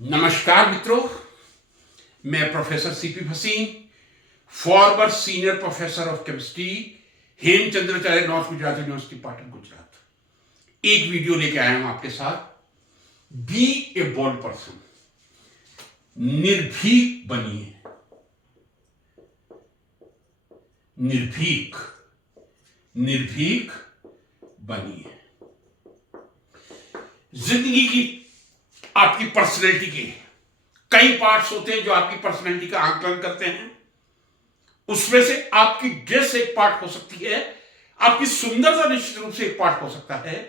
नमस्कार मित्रों, मैं professor CP Bhasin, forward senior professor of chemistry, Hemchandracharya north Gujarat university Patan Gujarat. एक वीडियो लेके आया हूं आपके साथ। बी ए बोल्ड पर्सन, निर्भीक बनिए। निर्भीक निर्भीक बनिए। जिंदगी की आपकी पर्सनैलिटी के कई पार्ट्स होते हैं जो आपकी पर्सनैलिटी का आकलन करते हैं। उसमें से आपकी ड्रेस एक पार्ट हो सकती है, आपकी सुंदरता निश्चित रूप से एक पार्ट हो सकता है।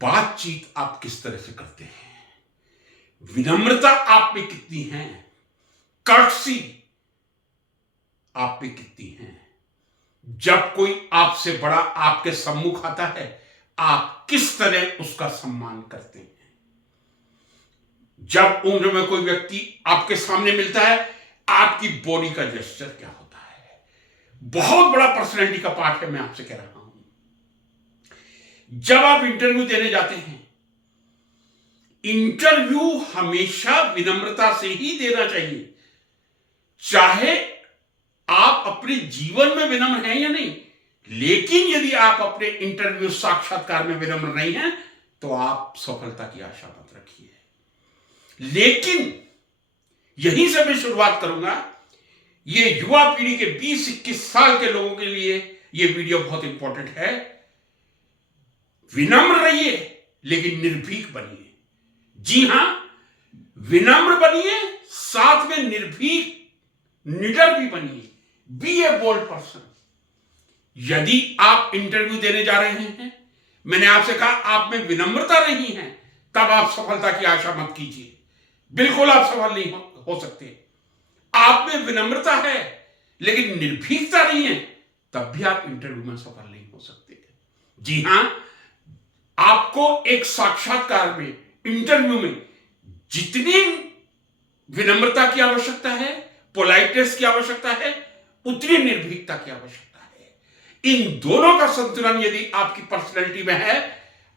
बातचीत आप किस तरह से करते हैं, विनम्रता आप में कितनी है, कर्टसी आप में कितनी है। जब कोई आपसे बड़ा आपके सम्मुख आता है, आप किस तरह उसका सम्मान करते हैं। जब उम्र में कोई व्यक्ति आपके सामने मिलता है, आपकी बॉडी का जेस्चर क्या होता है। बहुत बड़ा पर्सनैलिटी का पार्ट है, मैं आपसे कह रहा हूं। जब आप इंटरव्यू देने जाते हैं, इंटरव्यू हमेशा विनम्रता से ही देना चाहिए। चाहे आप अपने जीवन में विनम्र हैं या नहीं, लेकिन यदि आप अपने इंटरव्यू साक्षात्कार में विनम्र नहीं हैं, तो आप सफलता की आशा मत रखिए। लेकिन यहीं से मैं शुरुआत करूंगा। ये युवा पीढ़ी के 20-21 साल के लोगों के लिए ये वीडियो बहुत इंपॉर्टेंट है। विनम्र रहिए लेकिन निर्भीक बनिए। जी हां, विनम्र बनिए, साथ में निर्भीक निडर भी बनिए। बी ए बोल्ड पर्सन। यदि आप इंटरव्यू देने जा रहे हैं, मैंने आपसे कहा आप में विनम्रता नहीं है, तब आप सफलता की आशा मत कीजिए। बिल्कुल आप सफल नहीं हो सकते। आप में विनम्रता है लेकिन निर्भीकता नहीं है, तब भी आप इंटरव्यू में सफल नहीं हो सकते। जी हां, आपको एक साक्षात्कार में, इंटरव्यू में जितनी विनम्रता की आवश्यकता है, पोलाइटनेस की आवश्यकता है, उतनी निर्भीकता की आवश्यकता है। इन दोनों का संतुलन यदि आपकी पर्सनैलिटी में है,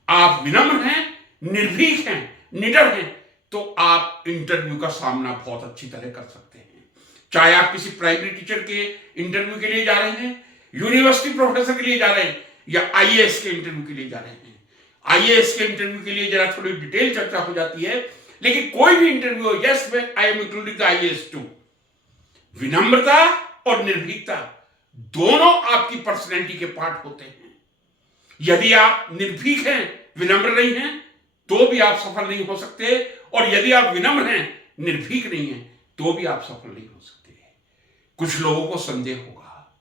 आप विनम्र हैं, निर्भीक हैं, निडर हैं, तो आप इंटरव्यू का सामना बहुत अच्छी तरह कर सकते हैं। चाहे आप किसी प्राइमरी टीचर के इंटरव्यू के लिए जा रहे हैं, यूनिवर्सिटी प्रोफेसर के लिए जा रहे हैं, या आईएएस के इंटरव्यू के लिए जा रहे हैं। आईएएस के इंटरव्यू के लिए जरा थोड़ी डिटेल चर्चा हो जाती है, लेकिन कोई भी इंटरव्यू हो, यस मैं I am including the IAS too, विनम्रता और निर्भीकता दोनों आपकी पर्सनैलिटी के पार्ट होते हैं। यदि आप निर्भीक हैं, विनम्र नहीं हैं, तो भी आप सफल नहीं हो सकते, और यदि आप विनम्र हैं, निर्भीक नहीं हैं, तो भी आप सफल नहीं हो सकते। कुछ लोगों को संदेह होगा,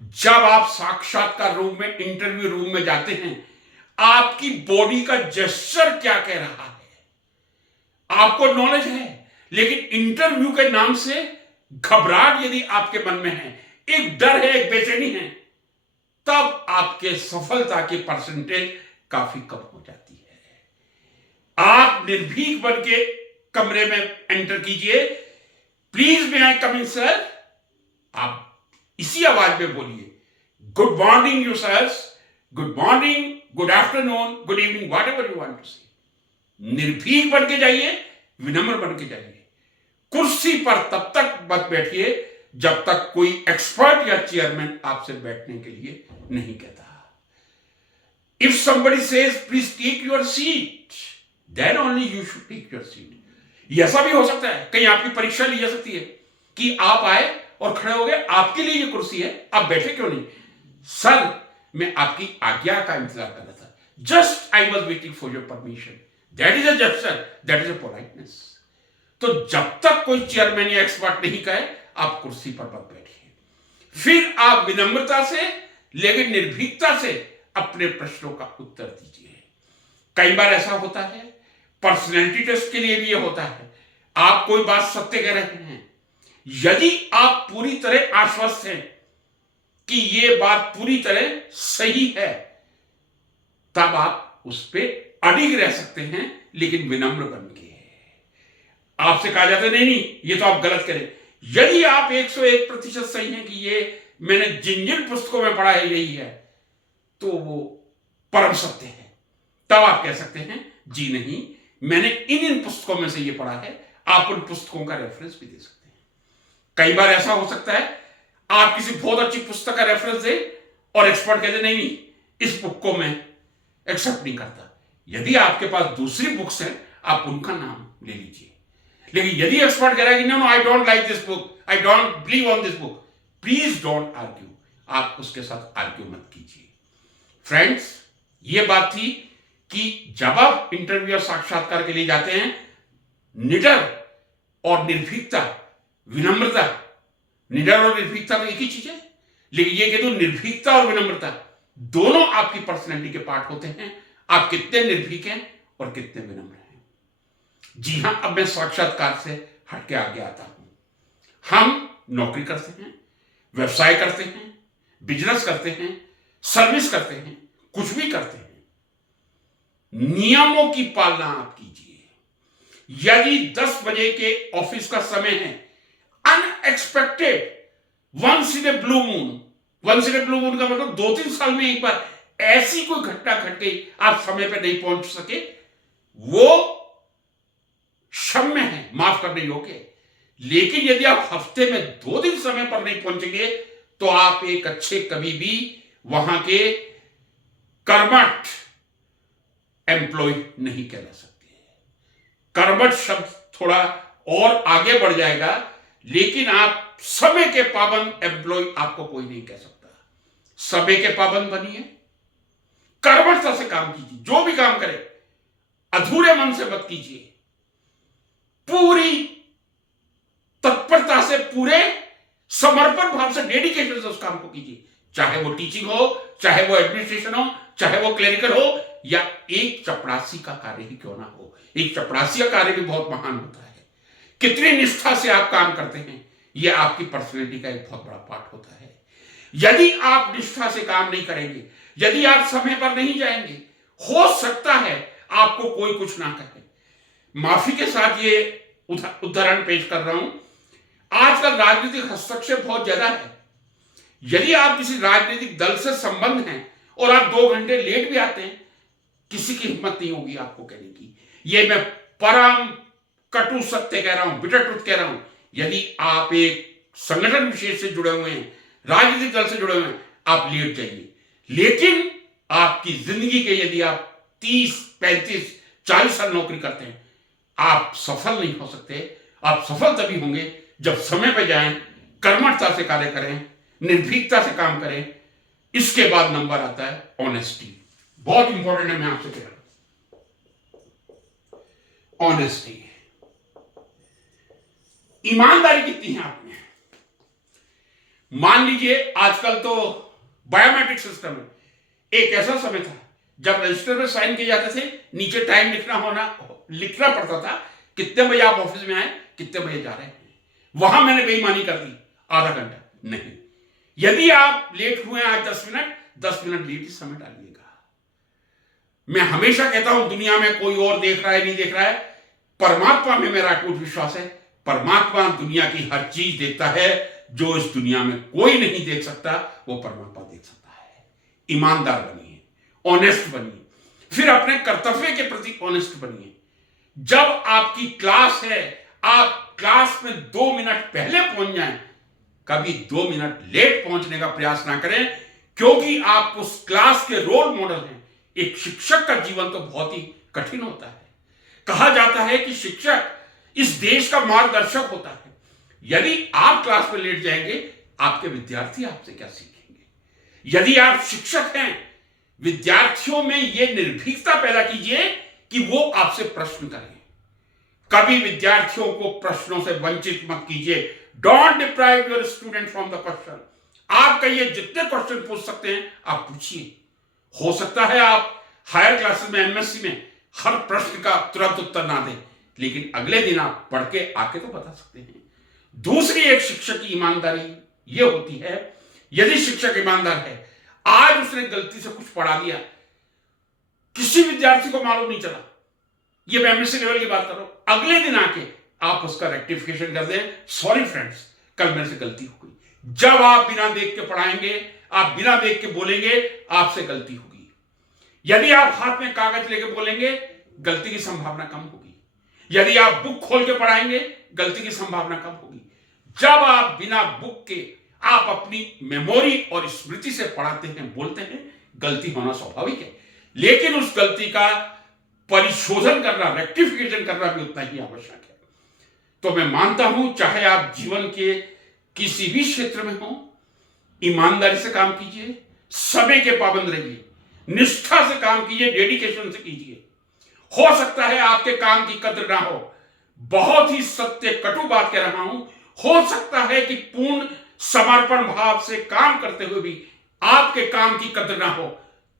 जब आप साक्षात्कार रूम में, इंटरव्यू रूम में जाते हैं, आपकी बॉडी का जेस्चर क्या कह रहा है। आपको नॉलेज है, लेकिन इंटरव्यू के नाम से घबराहट यदि आपके मन में है, एक डर है, एक बेचैनी है, तब आपके सफलता की परसेंटेज काफी कम हो जाती है। आप निर्भीक बन के कमरे में एंटर कीजिए। Please may I come in sir. आप इसी आवाज में बोलिए, good morning you sirs, good morning, good afternoon, good evening, whatever you want to say. निर्भीक बन के जाइए, विनम्र बन के जाइए। कुर्सी पर तब तक मत बैठिए जब तक कोई एक्सपर्ट या चेयरमैन आपसे बैठने के लिए नहीं कहता। If somebody says please take your seat, then only you should take your seat. ये ऐसा भी हो सकता है, कहीं आपकी परीक्षा ली जा सकती है कि आप आए और खड़े हो गए, आपके लिए ये कुर्सी है, आप बैठे क्यों नहीं। सर, मैं आपकी आज्ञा का इंतजार कर रहा था, just I was waiting for your permission. That is a gesture, that is a politeness. तो जब तक कोई चेयरमैन या एक्सपर्ट नहीं कहे, आप कुर्सी पर मत बैठिए। फिर आप विनम्रता से लेकिन निर्भीकता से अपने प्रश्नों का उत्तर दीजिए। कई बार ऐसा होता है, पर्सनैलिटी टेस्ट के लिए भी ये होता है, आप कोई बात सत्य कह रहे हैं, यदि आप पूरी तरह आश्वस्त हैं कि ये बात पूरी तरह सही है, तब आप उस पर अडिग रह सकते हैं, लेकिन विनम्र बन के। आपसे कहा जाता है नहीं नहीं, ये तो आप गलत करें। यदि आप 101% सही हैं कि ये मैंने जिन जिन पुस्तकों में पढ़ा है यही है, तो वो परम सत्य है, तब आप कह सकते हैं जी नहीं, मैंने इन पुस्तकों में से ये पढ़ा है, आप उन पुस्तकों का रेफरेंस भी दे सकते हैं। कई बार ऐसा हो सकता है आप किसी बहुत अच्छी पुस्तक का रेफरेंस दे और एक्सपर्ट कहते नहीं नहीं इस बुक को मैं एक्सेप्ट नहीं करता। यदि आपके पास दूसरी बुक्स हैं आप उनका नाम ले लीजिए, लेकिन यदि एक्सपर्ट कह रहा है कि no I don't like this book, I don't believe on this book, please don't argue, आप उसके साथ आर्ग्यू मत कीजिए। फ्रेंड्स, ये बात थी कि जब आप इंटरव्यू और साक्षात्कार के लिए जाते हैं, निडर और निर्भीकता, विनम्रता, निडर और निर्भीकता तो एक ही चीज है, लेकिन ये कह दो निर्भीकता और विनम्रता दोनों आपकी पर्सनैलिटी के पार्ट होते हैं। आप कितने निर्भीक हैं और कितने विनम्र हैं। जी हां, अब मैं साक्षात्कार से हटके आगे आता हूं। हम नौकरी करते हैं, व्यवसाय करते हैं, बिजनेस करते हैं, सर्विस करते हैं, कुछ भी करते हैं, नियमों की पालना आप कीजिए। यदि 10 बजे के ऑफिस का समय है, unexpected once in a blue moon, once in a blue moon का मतलब 2-3 साल में एक बार ऐसी कोई घटना घट गई, आप समय पर नहीं पहुंच सके, वो क्षम्य है, माफ करने योग्य है। लेकिन यदि आप हफ्ते में 2 दिन समय पर नहीं पहुंचेंगे तो आप एक अच्छे कभी भी वहां के कर्मठ एम्प्लॉय नहीं कहला सकते। कर्मठ शब्द थोड़ा और आगे बढ़ जाएगा, लेकिन आप समय के पाबंद एम्प्लॉय आपको कोई नहीं कह सकता। समय के पाबंद बनिए, कर्मठता से काम कीजिए, जो भी काम करें अधूरे मन से मत कीजिए, पूरी तत्परता से, पूरे समर्पण भाव से, डेडिकेशन से उस काम को कीजिए। चाहे वो टीचिंग हो, चाहे वो एडमिनिस्ट्रेशन हो, चाहे वो क्लरिकल हो, या एक चपरासी का कार्य ही क्यों ना हो। एक चपरासी का कार्य भी बहुत महान होता है। कितनी निष्ठा से आप काम करते हैं, यह आपकी पर्सनैलिटी का एक बहुत बड़ा पार्ट होता है। यदि आप निष्ठा से काम नहीं करेंगे, यदि आप समय पर नहीं जाएंगे, हो सकता है आपको कोई कुछ ना कहे। माफी के साथ ये उदाहरण पेश कर रहा हूं, आजकल राजनीतिक हस्तक्षेप बहुत ज्यादा है। यदि आप किसी राजनीतिक दल से संबंध हैं और आप 2 घंटे लेट भी आते हैं, किसी की हिम्मत नहीं होगी आपको कहने की। यह मैं परम कटु सत्य कह रहा हूं, बिटर ट्रुथ कह रहा हूं। यदि आप एक संगठन विशेष से जुड़े हुए हैं, राजनीतिक दल से जुड़े हुए हैं, आप लेट जाइए। लेकिन आपकी जिंदगी के यदि आप 30, 35, 40 साल नौकरी करते हैं, आप सफल नहीं हो सकते। आप सफल तभी होंगे जब समय पर जाएं, कर्मठता से कार्य करें, निर्भीकता से काम करें। इसके बाद नंबर आता है ऑनेस्टी। बहुत इंपॉर्टेंट है, मैं आपसे कह रहा हूं ऑनेस्टी। ईमानदारी कितनी है आप में। मान लीजिए आजकल तो बायोमेट्रिक सिस्टम है। एक ऐसा समय था जब रजिस्टर में साइन किए जाते थे, नीचे टाइम लिखना पड़ता था, कितने बजे आप ऑफिस में आए, कितने बजे जा रहे हैं। वहां मैंने बेईमानी कर दी, आधा घंटा नहीं। यदि आप लेट हुए आज 10 मिनट, 10 मिनट लेट ही समय डालिएगा। मैं हमेशा कहता हूं दुनिया में कोई और देख रहा है नहीं देख रहा है, परमात्मा में मेरा अटूट विश्वास है। परमात्मा दुनिया की हर चीज देखता है, जो इस दुनिया में कोई नहीं देख सकता वो परमात्मा देख सकता है। ईमानदार बनिए, ऑनेस्ट बनिए, फिर अपने कर्तव्य के प्रति ऑनेस्ट बनिए। जब आपकी क्लास है, आप क्लास में 2 मिनट पहले पहुंच जाएं, कभी 2 मिनट लेट पहुंचने का प्रयास ना करें, क्योंकि आप उस क्लास के रोल मॉडल हैं। एक शिक्षक का जीवन तो बहुत ही कठिन होता है। कहा जाता है कि शिक्षक इस देश का मार्गदर्शक होता है। यदि आप क्लास में लेट जाएंगे, आपके विद्यार्थी आपसे क्या सीखेंगे। यदि आप शिक्षक हैं, विद्यार्थियों में यह निर्भीकता पैदा कीजिए कि वो आपसे प्रश्न करें। कभी विद्यार्थियों को प्रश्नों से वंचित मत कीजिए। Don't deprive your student from the question. आप कहिए जितने क्वेश्चन पूछ सकते हैं आप पूछिए। हो सकता है आप हायर क्लासेस में, एमएससी में हर प्रश्न का तुरंत उत्तर ना दें, लेकिन अगले दिन आप पढ़ के आके तो बता सकते हैं। दूसरी एक शिक्षक की ईमानदारी यह होती है, यदि शिक्षक ईमानदार है, आज उसने गलती से कुछ पढ़ा दिया, किसी विद्यार्थी को मालूम नहीं चला, ये मैं एमएससी लेवल की बात कर रहा हूं, अगले दिन आके आप उसका रेक्टिफिकेशन कर दें, सॉरी फ्रेंड्स कल मेरे से गलती हो गई। जब आप बिना देख के पढ़ाएंगे, आप बिना देख के बोलेंगे, आपसे गलती होगी। यदि आप हाथ में कागज लेके बोलेंगे, गलती की संभावना कम होगी। यदि आप बुक खोल के पढ़ाएंगे, गलती की संभावना कम होगी। जब आप बिना बुक के आप अपनी मेमोरी और स्मृति से पढ़ाते हैं, बोलते हैं, गलती होना स्वाभाविक है, लेकिन उस गलती का परिशोधन करना, रेक्टिफिकेशन करना भी उतना ही आवश्यक है। तो मैं मानता हूं, चाहे आप जीवन के किसी भी क्षेत्र में हो, ईमानदारी से काम कीजिए, समय के पाबंद रहिए, निष्ठा से काम कीजिए, डेडिकेशन से कीजिए। हो सकता है आपके काम की कद्र ना हो, बहुत ही सत्य कटु बात कह रहा हूं, हो सकता है कि पूर्ण समर्पण भाव से काम करते हुए भी आपके काम की कद्र ना हो,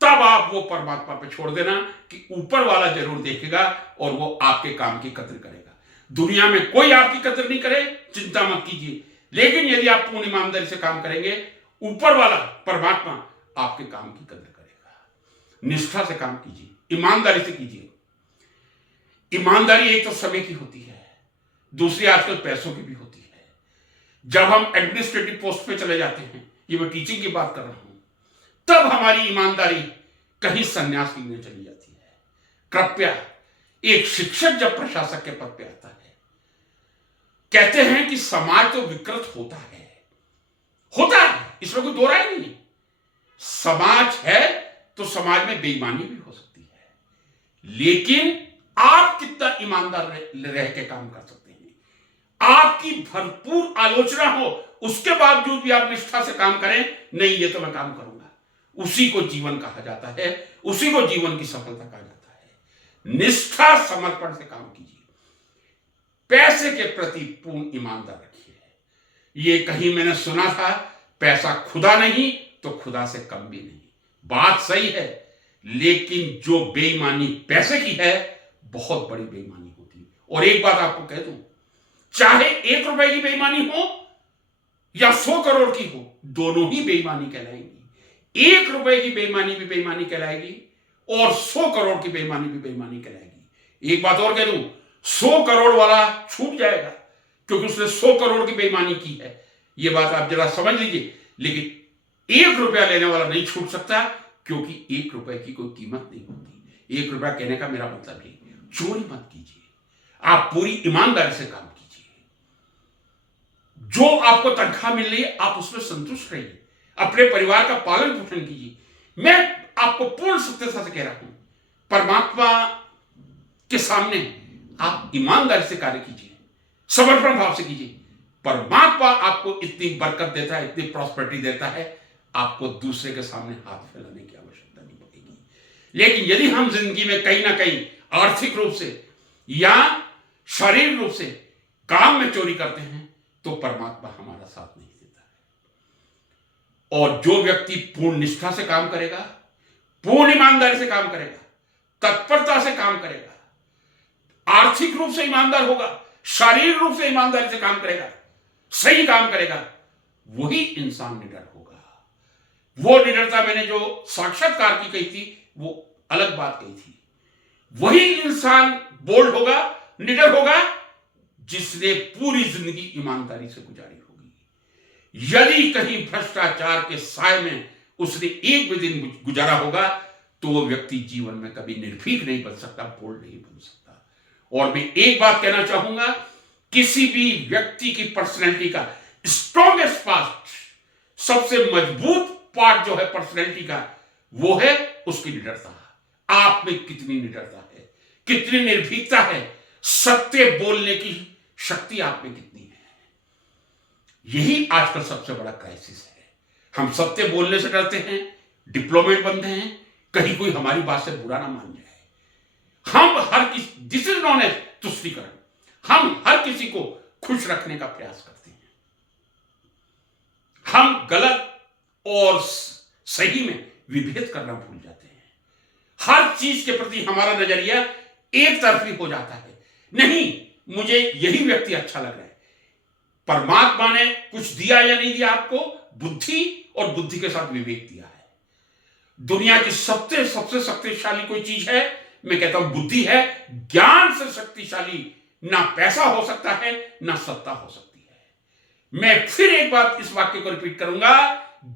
तब आप वो परमात्मा पे छोड़ देना कि ऊपर वाला जरूर देखेगा और वो आपके काम की कद्र करेगा। दुनिया में कोई आपकी कद्र नहीं करे, चिंता मत कीजिए, लेकिन यदि आप पूर्ण ईमानदारी से काम करेंगे, ऊपर वाला परमात्मा आपके काम की कद्र करेगा। निष्ठा से काम कीजिए, ईमानदारी से कीजिए। ईमानदारी एक तो समय की होती है, दूसरी आजकल पैसों की भी होती है। जब हम एडमिनिस्ट्रेटिव पोस्ट पे चले जाते हैं, ये मैं टीचिंग की बात कर रहा हूं, तब हमारी ईमानदारी कहीं संन्यास लेने चली जाती है। कृपया, एक शिक्षक जब प्रशासक के पद पे आता है, कहते हैं कि समाज तो विकृत होता है, इसमें कोई दो राय नहीं। समाज है तो समाज में बेईमानी भी हो सकती है, लेकिन आप कितना ईमानदार रह के काम कर सकते हैं। आपकी भरपूर आलोचना हो, उसके बावजूद भी आप निष्ठा से काम करें, नहीं ये तो मैं काम करूंगा, उसी को जीवन कहा जाता है, उसी को जीवन की सफलता कहा जाता है। निष्ठा, समर्पण से काम कीजिए, पैसे के प्रति पूर्ण ईमानदार रखिए। ये कहीं मैंने सुना था, पैसा खुदा नहीं तो खुदा से कम भी नहीं। बात सही है, लेकिन जो बेईमानी पैसे की है, बहुत बड़ी बेईमानी होती है। और एक बात आपको कह दूं, चाहे 1 रुपए की बेईमानी हो या 100 करोड़ की हो, दोनों ही बेईमानी कहलाएंगी। 1 रुपए की बेईमानी भी बेईमानी कहलाएगी और 100 करोड़ की बेईमानी भी बेईमानी कहलाएगी। एक बात और कह दूं, 100 करोड़ वाला छूट जाएगा क्योंकि उसने 100 करोड़ की बेईमानी की है, ये बात आप जरा समझ लीजिए। लेकिन 1 रुपया लेने वाला नहीं छूट सकता, क्योंकि 1 रुपए की कोई कीमत नहीं होती। 1 रुपया कहने का मेरा मतलब नहीं, चोरी मत कीजिए, आप पूरी ईमानदारी से काम कीजिए। जो आपको तनख्वाह मिल रही है, आप उसमें संतुष्ट रहिए, अपने परिवार का पालन पोषण कीजिए। मैं आपको पूर्ण सत्यता से कह रहा हूं, परमात्मा के सामने आप ईमानदारी से कार्य कीजिए, समर्पण भाव से कीजिए। परमात्मा आपको इतनी बरकत देता है, इतनी प्रॉस्पेरिटी देता है, आपको दूसरे के सामने हाथ फैलाने की आवश्यकता नहीं पड़ेगी। लेकिन यदि हम जिंदगी में कहीं ना कहीं आर्थिक रूप से या शारीरिक रूप से काम में चोरी करते हैं, तो परमात्मा हमारा साथ नहीं देता है। और जो व्यक्ति पूर्ण निष्ठा से काम करेगा, पूर्ण ईमानदारी से काम करेगा, तत्परता से काम करेगा, आर्थिक रूप से ईमानदार होगा, शारीरिक रूप से ईमानदारी से काम करेगा, सही काम करेगा, वही इंसान निडर होगा। वो निडरता मैंने जो साक्षात्कार की कही थी, वो अलग बात कही थी। वही इंसान बोल्ड होगा, निडर होगा, जिसने पूरी जिंदगी ईमानदारी से गुजारी होगी। यदि कहीं भ्रष्टाचार के साए में उसने एक भी दिन गुजारा होगा, तो वो व्यक्ति जीवन में कभी निर्भीक नहीं बन सकता, बोल्ड नहीं बन सकता। और मैं एक बात कहना चाहूंगा, किसी भी व्यक्ति की पर्सनैलिटी का स्ट्रॉन्गेस्ट पार्ट, सबसे मजबूत पार्ट जो है पर्सनैलिटी का, वो है उसकी निडरता। आप में कितनी निडरता है, कितनी निर्भीकता है, सत्य बोलने की शक्ति आप में कितनी है। यही आजकल सबसे बड़ा क्राइसिस है। हम सत्य बोलने से डरते हैं, डिप्लोमेट बनते हैं, कहीं कोई हमारी बात से बुरा ना मान जाए। हम हर किसी, दिस इज नॉन एज तुष्टीकरण, हम हर किसी को खुश रखने का प्रयास करते हैं। हम गलत और सही में विभेद करना भूल जाते हैं। हर चीज के प्रति हमारा नजरिया एक तरफी हो जाता है। नहीं, मुझे यही व्यक्ति अच्छा लग रहा है। परमात्मा ने कुछ दिया या नहीं दिया आपको, बुद्धि और बुद्धि के साथ विवेक दिया है। दुनिया की सबसे शक्तिशाली कोई चीज है, मैं कहता हूं बुद्धि है। ज्ञान से शक्तिशाली ना पैसा हो सकता है, ना सत्ता हो सकती है। मैं फिर एक बात इस वाक्य को रिपीट करूंगा,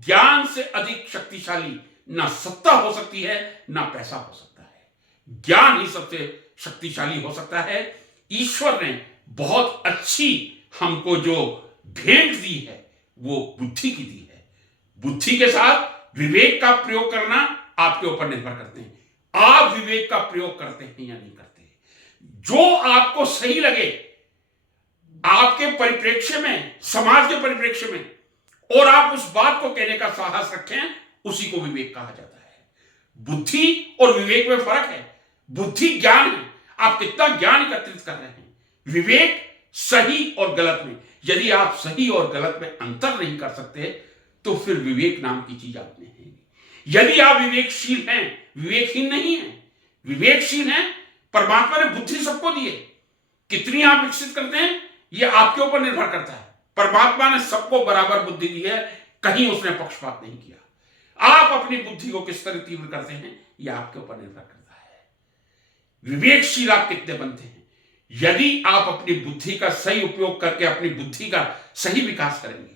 ज्ञान से अधिक शक्तिशाली ना सत्ता हो सकती है, ना पैसा हो सकता है। ज्ञान ही सबसे शक्तिशाली हो सकता है। ईश्वर ने बहुत अच्छी हमको जो भेंट दी है वो बुद्धि की दी है। बुद्धि के साथ विवेक का प्रयोग करना आपके ऊपर निर्भर करते हैं। आप विवेक का प्रयोग करते हैं या नहीं करते। जो आपको सही लगे आपके परिप्रेक्ष्य में, समाज के परिप्रेक्ष्य में, और आप उस बात को कहने का साहस रखें, उसी को विवेक कहा जाता है। बुद्धि और विवेक में फर्क है। बुद्धि ज्ञान है, आप कितना ज्ञान एकत्रित कर रहे हैं। विवेक सही और गलत में, यदि आप सही और गलत में अंतर नहीं कर सकते तो फिर विवेक नाम की चीज आप में है। यदि आप विवेकशील हैं, विवेकहीन नहीं है, विवेकशील हैं, परमात्मा ने बुद्धि सबको दी है। कितनी आप विकसित करते हैं यह आपके ऊपर निर्भर करता है। परमात्मा ने सबको बराबर बुद्धि दी है, कहीं उसने पक्षपात नहीं किया। आप अपनी बुद्धि को किस तरह तीव्र करते हैं यह आपके ऊपर निर्भर करता है। विवेकशील आप कितने बनते हैं। यदि आप अपनी बुद्धि का सही उपयोग करके अपनी बुद्धि का सही विकास करेंगे,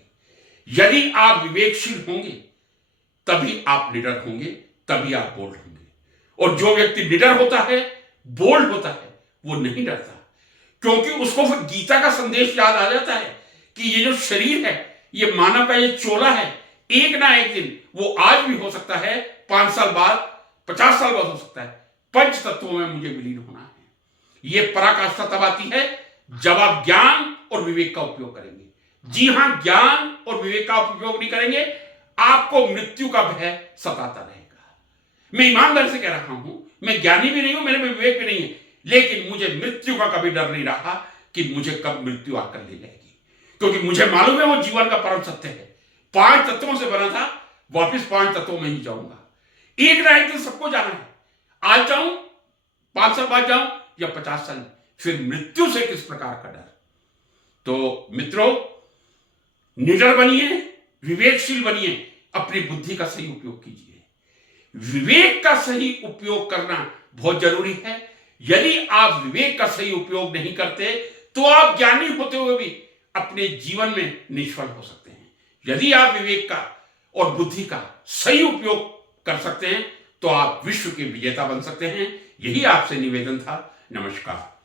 यदि आप विवेकशील होंगे, तभी आप निडर होंगे, तभी आप बोल्ड होंगे। और जो व्यक्ति निडर होता है, बोल्ड होता है, वो नहीं डरता, क्योंकि उसको फिर गीता का संदेश याद आ जाता है कि ये जो शरीर है, ये मानव का ये चोला है, एक ना एक दिन वो आज भी हो सकता है, 5 साल बाद, 50 साल बाद हो सकता है, पंच तत्वों में मुझे विलीन होना है। ये पराकाष्ठा तब आती है जब आप ज्ञान और विवेक का उपयोग करेंगे। जी हां, ज्ञान और विवेक का उपयोग नहीं करेंगे, आपको मृत्यु का भय सताता रहेगा। मैं ईमानदारी से कह रहा हूं, मैं ज्ञानी भी नहीं हूं, मेरे में विवेक भी नहीं है, लेकिन मुझे मृत्यु का कभी डर नहीं रहा कि मुझे कब मृत्यु आकर ले जाएगी, क्योंकि मुझे मालूम है वो जीवन का परम सत्य है। 5 तत्वों से बना था, वापिस 5 तत्वों में ही जाऊंगा। एक ना एक दिन सबको जाना है। आज जाऊं, 5 साल बाद जाऊं या 50 साल, फिर मृत्यु से किस प्रकार का डर। तो मित्रों, निडर बनिए, विवेकशील बनिए, अपनी बुद्धि का सही उपयोग कीजिए। विवेक का सही उपयोग करना बहुत जरूरी है। यदि आप विवेक का सही उपयोग नहीं करते तो आप ज्ञानी होते हुए भी अपने जीवन में निष्फल हो सकते हैं। यदि आप विवेक का और बुद्धि का सही उपयोग कर सकते हैं तो आप विश्व के विजेता बन सकते हैं। यही आपसे निवेदन था। नमस्कार।